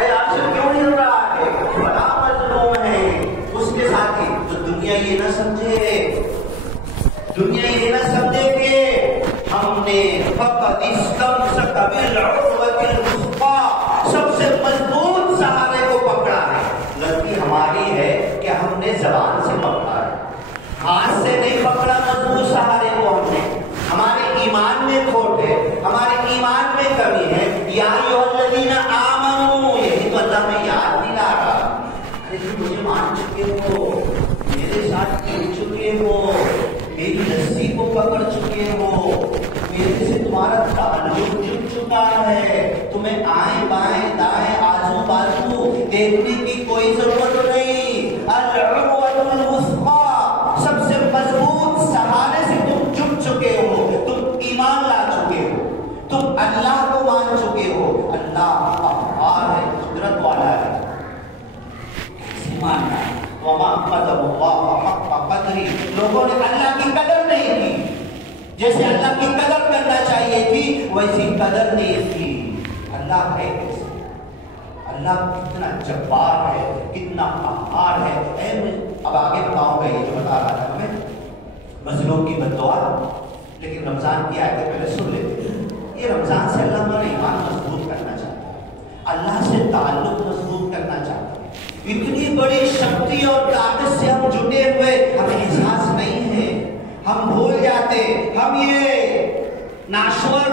آپ سے کیوں نہیں ہو رہا ہے؟ بڑا مظلوم ہے اس کے ساتھ ہی. تو دنیا یہ نہ سمجھے، دنیا یہ نہ سمجھے کہ ہم نے فقط استمسک بالعروۃ الوثقی، سب سے مضبوط سہارے کو پکڑا ہے. غلطی ہماری ہے کہ ہم نے زبان سے پکڑا ہے، ہاتھ سے نہیں پکڑا مضبوط سہارے کو. ہم نے ہمارے ایمان میں کھوٹ ہے، ہمارے ایمان میں کمی ہے. یا ایھا الذین آمنوا، یہی تو اللہ میں یاد دلا رہا. ارے تم مجھے مان چکے ہو، میرے ساتھ چل چکے ہو، میری رسی کو پکڑ چکے ہو، میرے سے تمہارا تعلق جڑ چکا ہے. تمہیں آئیں بائیں دائیں آزو بازو دیکھنے کی کوئی ضرورت نہیں. العروۃ الوثقی، سب سے مضبوط سہارے سے تم جڑ چکے ہو. تم ایمان لا چکے ہو، تم اللہ کو مان چکے ہو. اللہ قہار ہے، قدرت والا ہے. ماننا وما قدر اللہ حق قدری، لوگوں نے اللہ کی قدر نہیں کی. جیسے اللہ کی قدر کرنا چاہیے تھی ویسی قدر نہیں کی. اللہ ہے کیسے؟ اللہ کتنا جبار ہے، کتنا قہار ہے. اب آگے بتاؤں گا یہ جو بتا رہا تھا ہمیں مظلوم کی بد دعا. لیکن رمضان کی آیتیں پہلے سن لیتے ہیں. یہ رمضان سے اللہ ہمارا ایمان مضبوط کرنا چاہتا ہے، اللہ سے تعلق مضبوط کرنا چاہتا ہے. اتنی بڑی شکتی اور طاقت سے ہم جٹے ہوئے ہمیں احساس نہیں ہے. ہم بھول جاتے، ہم یہ ناشور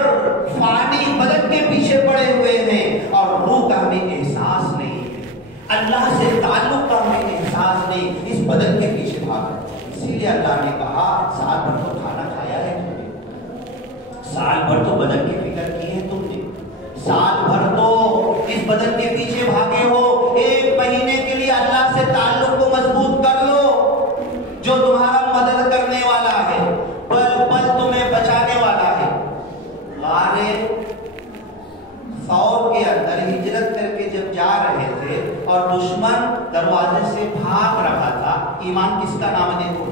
فانی بدن کے پیچھے پڑے ہوئے ہیں اور روح کا ہمیں احساس نہیں ہے، اللہ سے تعلق کا ہمیں احساس نہیں. اس بدن کے پیچھے بھاگ. اسی لیے اللہ نے کہا سال بھر تو کھانا کھایا ہے تم نے، سال بھر تو بدن کی فکر کی ہے تم نے، سال بھر تو اس بدن کے پیچھے بھاگے ہو. ایک مہینے کے لیے اللہ سے تعلق کو مضبوط کر لو، جو تمہارا مدد کرنے والا ہے، پل پل تمہیں بچانے والا ہے. غار ثور کے اندر ہجرت کر کے جب جا رہے تھے اور دشمن دروازے سے بھاگ رہا تھا، ایمان کس کا نام ہے؟ دیکھو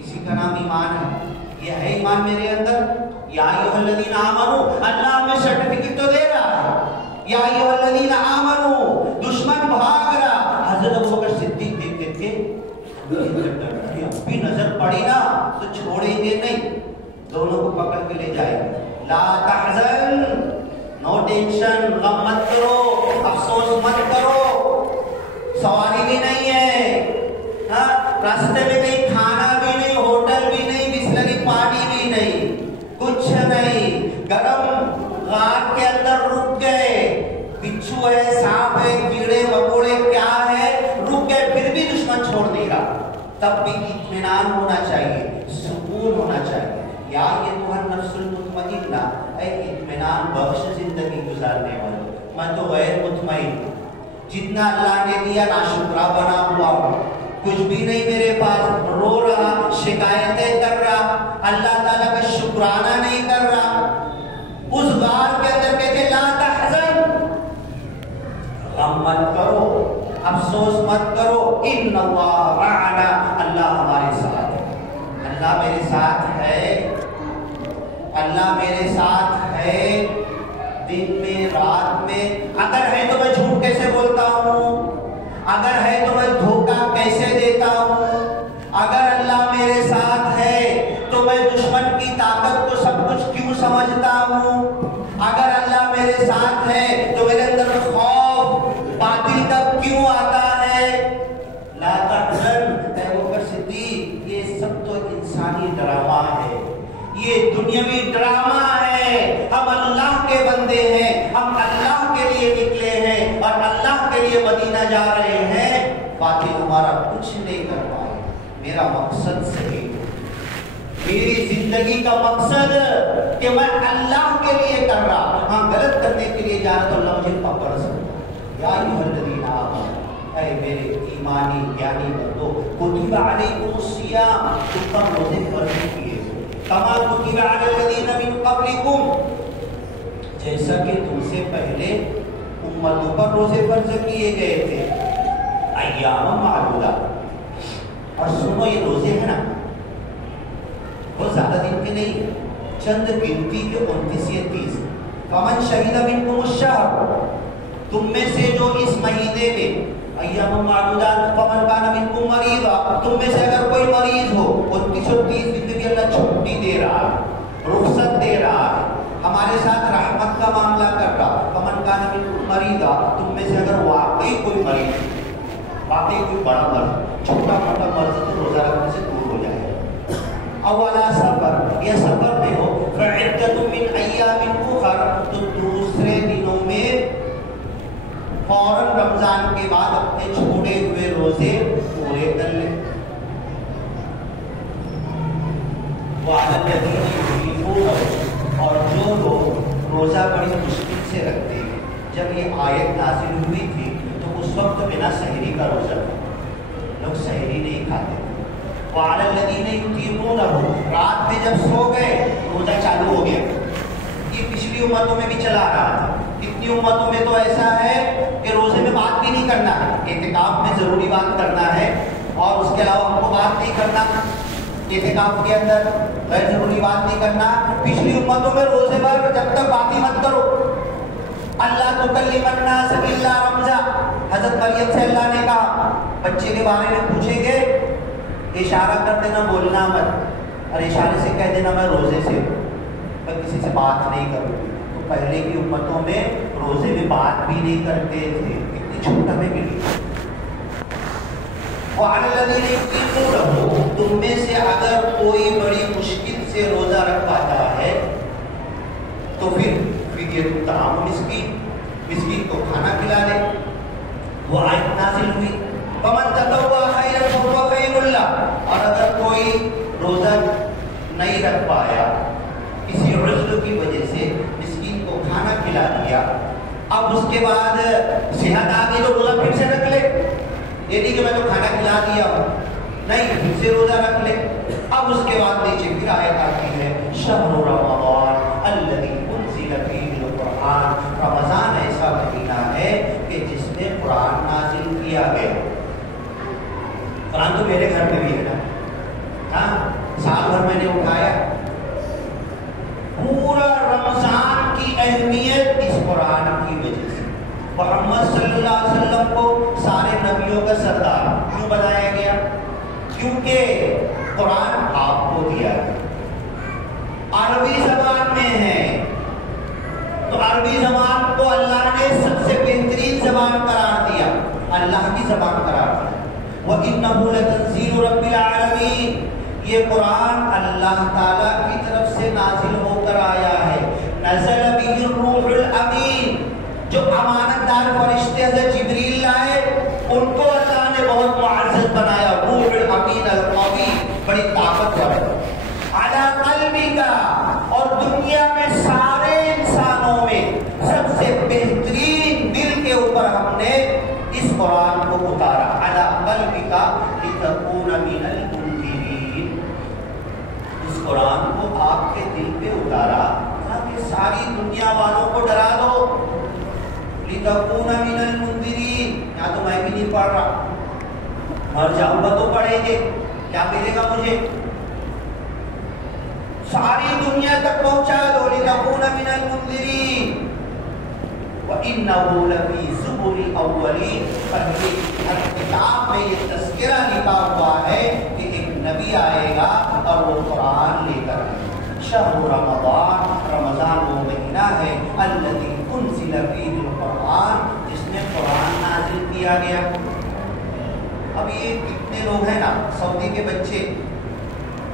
اسی کا نام ایمان ہے. یہ ہے ایمان میرے اندر. یا ایھا الذین آمنوا، اللہ ہمیں سرٹیفکیٹ تو دے رہا ہے. یا ایھا الذین آمنوا، دشمن بھاگ رہا. حضرت ابوبکر صدیق دیکھ کے اب بھی نظر پڑی نا تو چھوڑیں گے نہیں، دونوں کو پکڑ کے لے جائیں گے. لا تحزن، نو ٹینشن، غم مت کرو، افسوس مت کرو. سواری بھی نہیں ہے، راستے میں کہیں کھانا بھی نہیں، ہوٹل بھی نہیں، بسلری پانی بھی نہیں، کچھ نہیں. گرم غار کے اندر رک گئے. بچھو ہے، سانپ ہے، کیڑے مکوڑے کیا ہے، رک گئے. پھر بھی دشمن چھوڑ نہیں رہا. تب بھی اطمینان ہونا چاہیے، سکون ہونا چاہیے. یا یہ تو ہے نفس المطمئنہ، اے اطمینان بخش زندگی گزارنے والے. میں تو غیر مطمئن ہوں، جتنا اللہ نے دیا ناشکرا بنا ہوا ہوں. کچھ بھی نہیں میرے پاس، رو رہا، شکایتیں کر رہا، اللہ تعالیٰ کا شکرانہ نہیں کر رہا. اس غار کے اندر کہتے لا تحزن، غم مت کرو، افسوس مت کرو. ان اللہ معنا، اللہ ہمارے ساتھ ہے. اللہ میرے ساتھ ہے، اللہ میرے ساتھ ہے دن میں رات میں. اگر ہے تو میں جھوٹ کیسے بولتا ہوں، اگر ہے تو میں دھوکہ کیسے دیتا ہوں. اگر اللہ میرے ساتھ ہے تو میں دشمن کی طاقت کو سب کچھ کیوں سمجھتا ہوں. اگر اللہ میرے ساتھ ہے تو میرے اندر خوف باطل کا کیوں آتا ہے. لا تحزن، ابوبکر صدیق، یہ سب تو انسانی ڈرامہ ہے، یہ دنیاوی ڈرامہ ہے. ہم اللہ کے بندے ہیں، ہم اللہ کے لیے نکلے ہیں اور اللہ کے لیے مدینہ جا رہے ہیں. باقی ہمارا کچھ نہیں کر پائے. میرا مقصد صحیح ہے، میری زندگی کا مقصد کہ میں اللہ کے لیے کر رہا. ہاں غلط کرنے کے لیے جا رہا تو اللہ مجھے پکڑ سکتا. یا ایھا الذین آمنوا، اے میرے ایمانی گیانی بندو، کتب علیکم الصیام، تم پر روزے فرض کیے کما کتب علی الذین من قبلکم، جیسا کہ تم سے پہلے امتوں پر روزے فرض کیے گئے تھے. ایام معدودات. اور سنو یہ روزے ہیں نا بہت زیادہ دن کے نہیں، چند گنتی کے 29 یا 30. فمن شہد منکم الشہر، تم میں سے جو اس مہینے میں ایام معدودات، فمن کان منکم مریضا، تم میں سے اگر کوئی مریض ہو، 29 دن کی اللہ چھٹی دے رہا ہے، رخصت دے رہا ہے، ہمارے ساتھ رحمت کا معاملہ کر رہا، فمن کان منکم مریضا، تم میں سے اگر واقعی کوئی مریض، واقعی کوئی بڑا مرض، چھوٹا موٹا مرض تو روزہ رکھنے سے دور ہو جائے گا، اولا سفر یا سفر میں ہو، فعدۃ من ایام اخر، تو دوسرے دنوں میں فوراً رمضان کے بعد اپنے چھوڑے ہوئے روزے پورے کر لیں۔ وَعَلَى الَّذِينَ يُطِيقُونَهُ، اور جو لوگ روزہ بڑی مشکل سے رکھتے ہیں، جب یہ آیت نازل ہوئی تھی تو اس وقت بنا سحری کا روزہ تھا، لوگ سحری نہیں کھاتے تھے۔ وَعَلَى الَّذِينَ يُطِيقُونَهُ، رات میں جب سو گئے روزہ چالو ہو گیا۔ یہ پچھلی امتوں میں بھی چلا رہا تھا، اتنی امتوں میں تو ایسا ہے کہ روزے میں بات بھی نہیں کرنا، اعتکاف میں ضروری بات کرنا ہے اور اس کے علاوہ ہم کو بات نہیں کرنا، اعتکاف کے اندر غیر ضروری بات نہیں کرنا۔ پچھلی امتوں میں روزے پر جب تک بات ہی مت کرو، اللہ تکلم الناس الا رمزا، حضرت مریم سے اللہ نے کہا بچے کے بارے میں پوچھیں گے اشارہ کر دینا، بولنا مت، اور اشارے سے کہہ دینا میں روزے سے ہوں، میں کسی سے بات نہیں کروں۔ تو پہلے کی امتوں میں روزے میں بات بھی نہیں کرتے تھے، اتنی چھوٹ ہمیں ملی۔ وَعَلَى الَّذِينَ يُطِيقُونَهُ، تم میں سے اگر کوئی بڑی مشکل سے روزہ رکھ پاتا ہے تو پھر فدیۃ طعام مسکین، مسکین کو کھانا کھلا لے۔ وہ آیت نازل ہوئی فَمَن تَطَوَّعَ خَيْرًا فَهُوَ خَيْرٌ لَهُ، اور اگر کوئی روزہ نہیں رکھ پایا کسی عذر کی وجہ سے، مسکین کو کھانا کھلا دیا، اب اس کے بعد صحت آ گئی تو روزہ پھر سے رکھ لے، یہ نہیں کہ میں تو کھانا کھلا دیا ہوں، نہیں، پھر سے روزہ رکھ لے۔ اب اس کے بعد نیچے پھر آیت آتی ہے شہر رمضان الذی انزل فیہ القرآن، رمضان ایسا مہینہ ہے کہ جس میں قرآن نازل کیا گیا۔ قرآن تو میرے گھر میں بھی ہے نا، ہاں، سال بھر میں نے اٹھایا، پورا رمضان کی اہمیت اس قرآن کی وجہ سے۔ محمد صلی اللہ علیہ وسلم کو سارے نبیوں کا سردار کیوں بنایا گیا؟ کیونکہ قرآن آپ کو دیا ہے، عربی زبان میں ہے، تو عربی زبان کو اللہ نے سب سے بہترین زبان قرار دیا، اللہ کی زبان قرار دیا۔ وَإِنَّهُ لَتَنزِيلُ رَبِّ الْعَالَمِينَ، یہ قرآن اللہ تعالیٰ کی طرف سے نازل ہو کر آیا ہے۔ نزل بہ الروح الامین، جو امانت دار فرشتے حضرت جبریل لائے ان کو اللہ نے بہت معزز بنایا، روح الامین القوی، بڑی طاقتور ہے، علی قلبک، اور دنیا میں سارے انسانوں میں سب سے بہترین دل کے اوپر ہم نے اس قرآن کو اتارا، علی قلبک لتکون من المنذرین، اس قرآن کو آپ کے دل پہ اتارا تاکہ ساری دنیا والوں کو ڈرا دو، لتکون من المنذرین، یا تو میں بھی نہیں پڑھ رہا، مر جاؤں گا تو پڑھیں گے، کیا ملے گا مجھے؟ ساری دنیا تک پہنچا دو، لتکون من المنذرین، وَإِنَّهُ لَفِي زُبُرِ الْأَوَّلِينَ، پہلے ہر کتاب میں یہ تذکرہ لکھا ہوا ہے کہ ایک نبی آئے گا اور وہ قرآن لے کر آئے گا۔ شہر رمضان، رمضان وہ مہینہ ہے الذی انزل فیہ القرآن، جس میں قرآن نازل کیا گیا۔ اب یہ کتنے لوگ ہیں نا، سعودی کے بچے،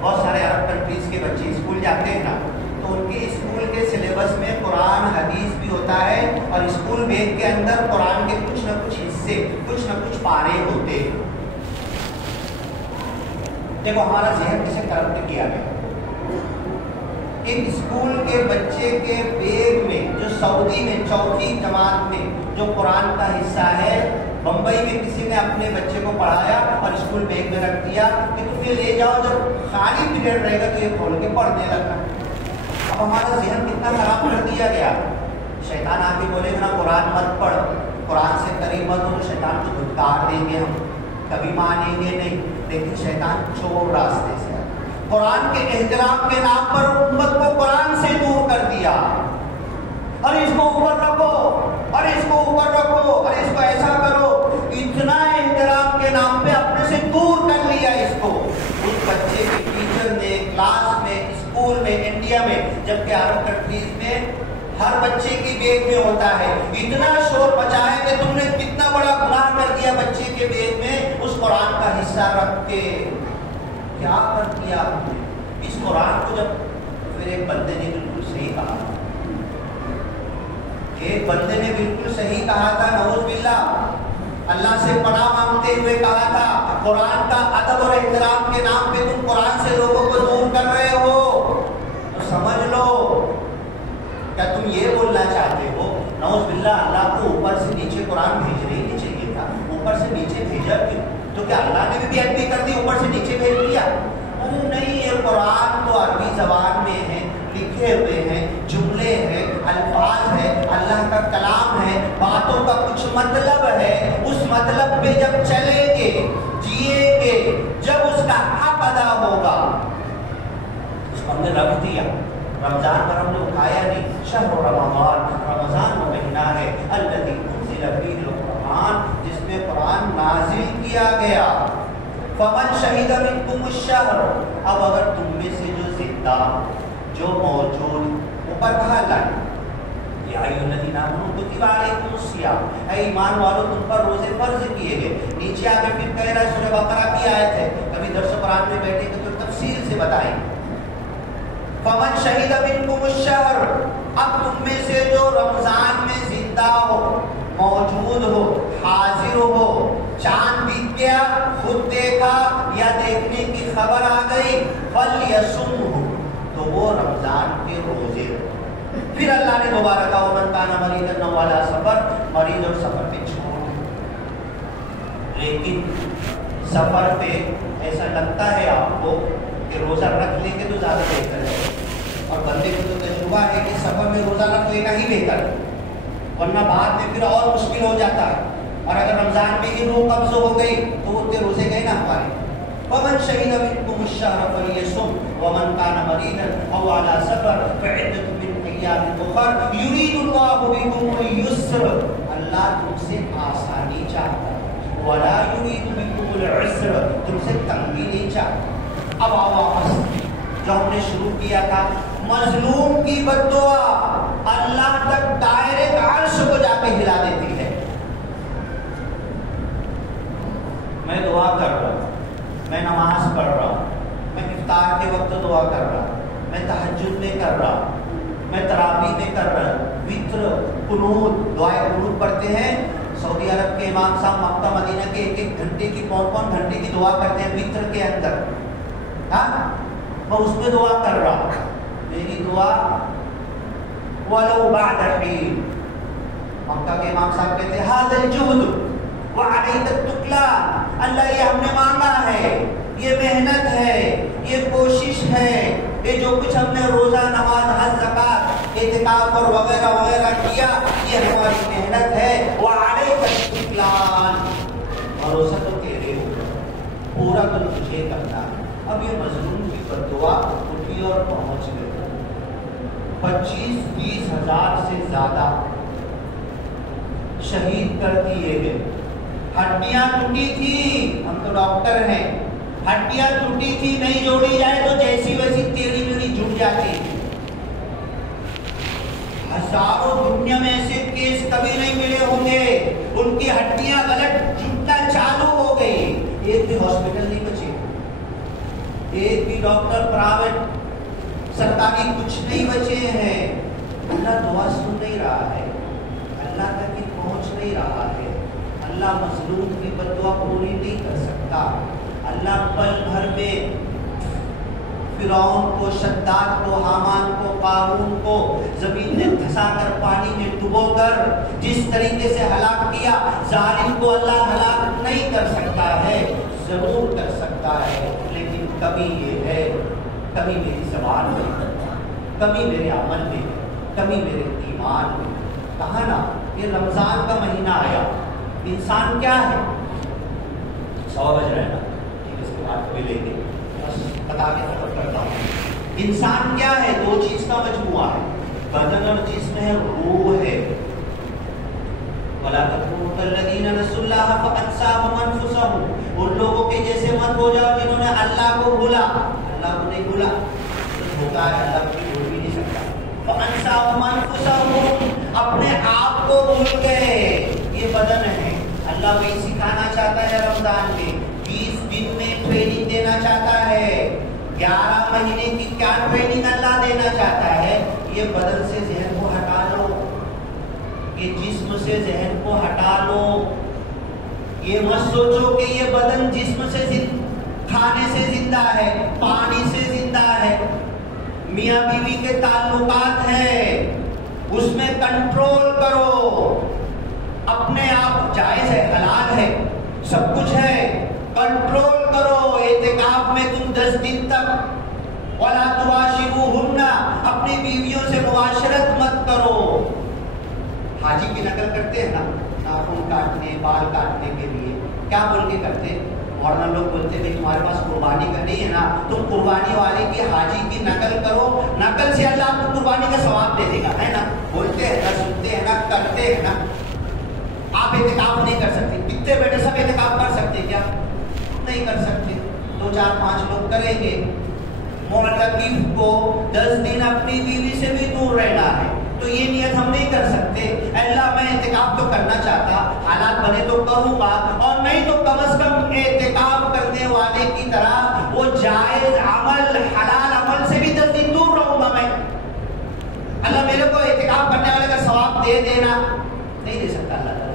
بہت سارے عرب کنٹریز کے بچے اسکول جاتے ہیں نا، تو ان کے اسکول کے سلیبس میں قرآن حدیث بھی ہوتا ہے، اور اسکول بیگ کے اندر قرآن کے کچھ نہ کچھ حصے، کچھ نہ کچھ پارے ہوتے ہیں۔ دیکھو ہمارا ذہن کسے کرپٹ کیا گیا، ایک اسکول کے بچے کے بیگ میں، جو سعودی میں چوتھی جماعت میں جو قرآن کا حصہ ہے، بمبئی میں کسی نے اپنے بچے کو پڑھایا اور اسکول بیگ میں رکھ دیا کہ تم یہ لے جاؤ، جب خالی پیریڈ رہے گا تو یہ کھول کے پڑھنے لگا۔ اب ہمارا ذہن کتنا خراب کر دیا گیا، شیطان آ کے بولے گا نا قرآن مت پڑھ، قرآن سے قریب مت ہو، تو شیطان کو دھتکار دیں گے، ہم کبھی مانیں گے نہیں، لیکن شیطان چور راستے سے قرآن کے احترام کے نام پر امت کو قرآن سے دور کر دیا، اور جبکہ عرب کنٹریز میں ہر بچے کی بیگ میں ہوتا ہے. اتنا شور مچا ہے کہ تم نے کتنا بڑا گناہ کر دیا بچے کے بیگ میں اس قرآن کا حصہ رکھ کے. کیا کر دیا ہم نے اس قرآن کو. جب پھر ایک بندے نے بالکل صحیح کہا, ایک بندے نے بالکل صحیح کہا تھا, نعوذ باللہ, اللہ سے پناہ مانگتے ہوئے کہا تھا قرآن کا ادب اور احترام کے نام پہ تم قرآن سے لوگوں کو دور کر رہے ہو. تو سمجھ لو, کیا تم یہ بولنا چاہتے ہو نعوذ باللہ اللہ کو اوپر سے نیچے قرآن بھیجنا ہی نہیں چاہیے تھا, اوپر سے نیچے بھیجا کیوں؟ تو کیا اللہ نے بھی ایڈمی کر دی, اوپر سے نیچے بھیج دیا؟ ارے نہیں, یہ قرآن تو عربی زبان میں ہے, لکھے ہوئے ہیں, جملے ہیں, الفاظ ہے, اللہ کا کلام ہے, باتوں کا کچھ مطلب ہے. اس مطلب پہ جب چلیں گے, جیئیں گے, جب اس کا حق ادا ہوگا. اس کو ہم نے رکھ دیا, رمضان پر ہم نے اٹھایا نہیں. شہر رمضان, رمضان وہ مہینہ ہے الذی انزل فیہ القرآن, جس میں قرآن نازل کیا گیا. فمن شہد منکم الشہر, اب اگر تم میں سے جو زندہ, جو موجود, اوپر کہا اللہ نے یا ایھا الذین آمنوا کتب علیکم الصیام, اے ایمان والو تم پر روزے فرض کیے گئے. نیچے آگے پھر کہہ رہا ہے, سورہ بقرہ کی آیت ہے, کبھی درس قرآن میں بیٹھے گے تو تفصیل سے بتائیں. فمن شہد منکم الشہر, اب تم میں سے جو رمضان میں زندہ ہو, موجود ہو, حاضر ہو, چاند دکھ گیا, خود دیکھا یا دیکھنے کی خبر آ گئی, فلیصمہ, تو وہ رمضان کے روزے. پھر اللہ نے دوبارہ کہا ومن کان مریضا او علی سفر, مریض اور سفر پہ چھوڑ. لیکن سفر پہ ایسا لگتا ہے آپ کو کہ روزہ رکھ لیں گے تو زیادہ بہتر ہے, اور بندے کو تو تجربہ ہے کہ سفر میں روزہ رکھ لینا ہی بہتر ہے, ورنہ بعد میں پھر اور مشکل ہو جاتا ہے. اور اگر رمضان میں ہی روح قبض ہو گئی تو وہ روزے گئے نا ہمارے. ومن شہد منکم الشہر فلیصم ومن کان مریضا او علی سفر فعدۃ من ایام اخر یرید اللہ بکم الیسر, اللہ تم سے آسانی چاہتا ہے, ولا یرید بکم العسر, تم سے تنگی نہیں چاہتا. اب آؤ واپس جو ہم نے شروع کیا تھا, مظلوم کی بد دعا اللہ تک ڈائریکٹ عرش کو جا کے ہلا دیتی ہے. میں دعا کر رہا ہوں, میں نماز پڑھ رہا ہوں, میں افطار کے وقت دعا کر رہا ہوں, میں تہجد میں کر رہا ہوں, میں تراویح میں کر رہا ہوں, وتر, قنوت, دعائے قنوت پڑھتے ہیں. سعودی عرب کے امام صاحب مکہ مدینہ کے ایک ایک گھنٹے کی, پون گھنٹے کی دعا کرتے ہیں وتر کے اندر. ہاں, میں اس پہ دعا کر رہا ہوں. میری دعا ولو بعد حین, مکہ کے امام صاحب کہتے ہیں ھذا الجہد وعلیک التکلان, اللہ یہ ہم نے مانگا ہے, یہ محنت ہے, یہ کوشش ہے, یہ جو کچھ ہم نے روزہ, نماز, حج, زکات, اعتکاف اور وغیرہ وغیرہ کیا, یہ ہماری محنت ہے. وعلیک التکلان, بھروسہ تو تیرے ہو, پورا تو تجھے کرنا ہے. اب یہ مظلوم کی بددعا اٹھی اور پہنچ گئی. 25-20 ہزار سے زیادہ شہید کر دیے گئے. ہڈیاں ٹوٹی تھی, ہم تو ڈاکٹر ہیں, ہڈیاں ٹوٹی تھی, نہیں جوڑی جائے تو جیسی ویسی ٹیڑھی میڑھی جڑ جاتی. ہزاروں دنیا میں ایسے کیس کبھی نہیں ملے ہوں گے, ان کی ہڈیاں غلط جھٹنا چالو ہو گئی. ایک بھی ہاسپٹل نہیں بچے, ایک بھی ڈاکٹر پرائیویٹ سرکاری کچھ نہیں بچے ہیں. اللہ دعا سن نہیں رہا ہے, اللہ تک کی پہنچ نہیں رہا ہے. اللہ مظلوم کی بددعا پوری نہیں کر سکتا. اللہ پل بھر میں فرعون کو, شداد کو, حامان کو, قارون کو زمین میں دھسا کر, پانی میں ڈبو کر جس طریقے سے ہلاک کیا, ظالم کو اللہ ہلاک نہیں کر سکتا ہے. ضرور کر سکتا ہے, لیکن کمی یہ ہے, کمی میری زبان میں, کمی میرے عمل میں, کمی میرے ایمان میں. کہا نا یہ رمضان کا مہینہ آیا, انسان کیا ہے, 100 بج رہے نا, اس کے بعد کوئی لے گے, بس بتا کے ختم کرتا ہوں. انسان کیا ہے, 2 چیز کا مجموعہ ہے, بدن اور جسم ہے, روح ہے. وَلَا تَكُونُوا كَالَّذِينَ نَسُوا اللَّهَ فَأَنسَاهُمْ أَنفُسَهُمْ, ان لوگوں کے جیسے مت ہو جاؤ جنہوں نے اللہ کو بھولا. اللہ کو نہیں بھولا, ہوتا ہے, اللہ کو بھول بھی نہیں سکتا. انساہم انفسہم، اپنے آپ کو بھول گئے. یہ بدن ہے. اللہ وہی سکھانا چاہتا ہے رمضان میں. 20 دن میں ٹریننگ دینا چاہتا ہے. 11 مہینے کی کیا ٹریننگ اللہ دینا چاہتا ہے؟ یہ بدن سے ذہن کو ہٹا لو، یہ جسم سے ذہن کو ہٹا لو. یہ مت سوچو کہ یہ بدن جسم سے کھانے سے زندہ ہے، پانی سے زندہ ہے، میاں بیوی کے تعلقات ہیں، اس میں کنٹرول کرو. اپنے آپ جائز ہے، حلال ہے، سب کچھ ہے، کنٹرول کرو. اعتکاف میں تم 10 دن تک وَلَا تُبَاشِرُوهُنَّ، اپنی بیویوں سے معاشرت مت کرو. حاجی کی نقل کرتے ہیں نا، ناخن کاٹنے، بال کاٹنے کے لیے کیا بول کے کرتے؟ ورنہ لوگ بولتے ہیں تمہارے پاس قربانی کرنی ہے نا، تم قربانی والے کی حاجی کی نقل کرو، نقل سے اللہ آپ کو قربانی کا ثواب دے دے گا، ہے نا. بولتے ہیں نا، سنتے ہیں نا، کرتے ہیں نا. آپ اعتکاف نہیں کر سکتے. کتنے بیٹے سب اعتکاف کر سکتے کیا؟ نہیں کر سکتے. 2 4 5 لوگ کریں گے. معتکف کو 10 دن اپنی بیوی سے بھی دور رہنا ہے، تو یہ نیت ہم نہیں کر سکتے. اللہ میں اعتکاف تو کرنا چاہتا، حالات بنے تو کروں گا، اور نہیں تو کم از کم اعتکاف کرنے والے کی طرح وہ جائز عمل، حلال عمل سے بھی 10 دن دور رہوں گا میں. اللہ میرے کو اعتکاف کرنے والے کا ثواب دے دینا نہیں دے سکتا اللہ تعالیٰ.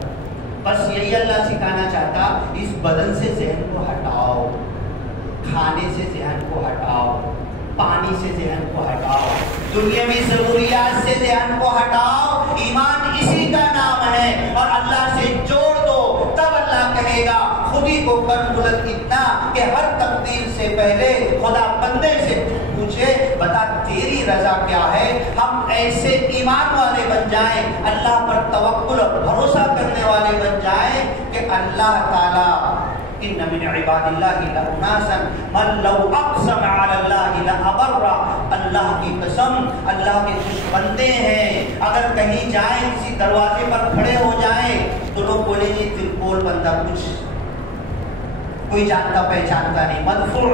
بس یہی اللہ سکھانا چاہتا، اس بدن سے ذہن کو ہٹاؤ، کھانے سے ذہن کو ہٹاؤ، پانی سے ذہن کو ہٹاؤ، دنیاوی ضروریات سے ذہن کو ہٹاؤ. ایمان اسی کا نام ہے، اور اللہ سے جوڑ دو، تب اللہ کہے گا خود ہی کو کر بلند اتنا کہ ہر تقدیر سے پہلے خدا بندے سے پوچھے بتا تیری رضا کیا ہے. ہم ایسے ایمان والے بن جائیں، اللہ پر توکل اور بھروسہ کرنے والے بن جائیں کہ اللہ تعالیٰ ان من عباد اللہ لاناسا من لو اقسم علی اللہ لابر. اللہ کی قسم، اللہ کے کچھ بندے ہیں، اگر کہیں جائیں کسی دروازے پر کھڑے ہو جائیں تو لوگ بولیں گے ترکول بندہ کچھ کوئی جانتا پہچانتا نہیں، مدفوع،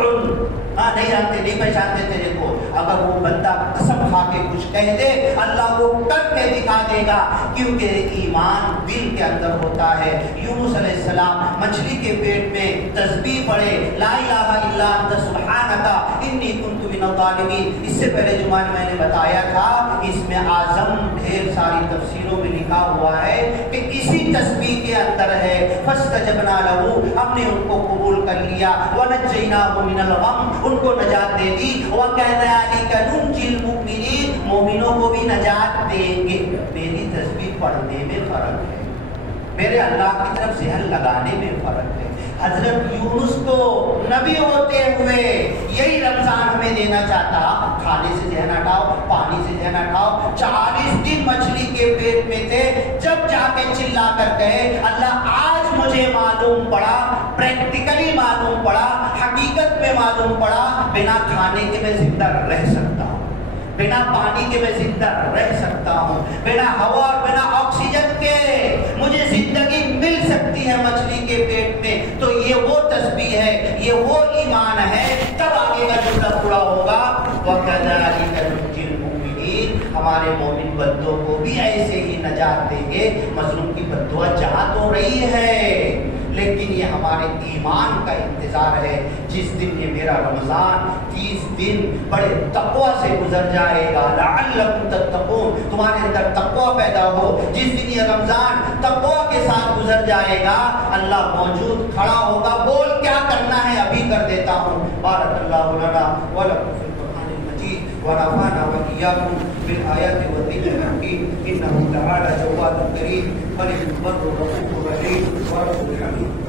ہاں نہیں جانتے نہیں پہچانتے تیرے کو. اگر وہ بندہ قسم کھا کے کچھ کہہ دے، اللہ وہ کر کے دکھا دے گا، کیونکہ ایمان دل کے اندر ہوتا ہے. یونس علیہ السلام مچھلی کے پیٹ میں تسبیح پڑھے، لا الہ الا انت سبحانک انی کنت من الظالمین. اس سے پہلے جمعہ میں نے بتایا تھا، اس میں اعظم ڈھیر ساری تفسیروں میں لکھا ہوا ہے کہ اسی تسبیح کے اندر ہے فاستجبنا لہ، ہم نے ان کو قبول کر لیا، ونجیناہ من الغم، ان کو نجات دے دی، وَكَذَلِكَ نُنْجِي الْمُؤْمِنِينَ، مومنوں کو بھی نجات دیں گے. میری تسبیح پڑھنے میں فرق ہے، میرے اللہ کی طرف ذہن لگانے میں فرق ہے. حضرت یونس کو نبی ہوتے ہوئے یہی رمضان ہمیں دینا چاہتا، کھانے سے ذہن ہٹاؤ، پانی سے ذہن ہٹاؤ. 40 دن مچھلی کے پیٹ میں تھے، جب جا کے چلا کر کہے اللہ آج مجھے معلوم پڑا، پریکٹیکلی معلوم پڑا، حقیقت میں معلوم پڑا، بنا کھانے کے میں زندہ رہ سکتا ہوں، بنا پانی کے میں زندہ رہ سکتا ہوں، بنا ہوا اور بنا آکسیجن کے مجھے زندگی مل سکتی ہے مچھلی کے پیٹ میں. تو یہ وہ تسبیح ہے، یہ وہ ایمان ہے. تب آگے کا جملہ پورا ہوگا وَكَذَلِكَ نُنْجِي الْمُؤْمِنِينَ، ہمارے مومن بندوں کو بھی ایسے ہی نجات دیں گے. مظلوم کی بددعا جہاں تو رہی ہے، لیکن یہ ہمارے ایمان کا انتظار ہے. جس دن یہ میرا رمضان 30 دن بڑے تقوی سے گزر جائے گا، لعلکم تتقون، تمہارے اندر تقوی پیدا ہو. جس دن یہ رمضان تقوی کے ساتھ گزر جائے گا، اللہ موجود کھڑا ہوگا، بول کیا کرنا ہے ابھی کر دیتا ہوں. بارک اللہ لنا ولکم فی القرآن المجید ونفعنا وإیاکم بالآیات والذکر الحکیم، انہ تعالی جواد کریم وللبر الرحیم الرحیم ورب الحمید.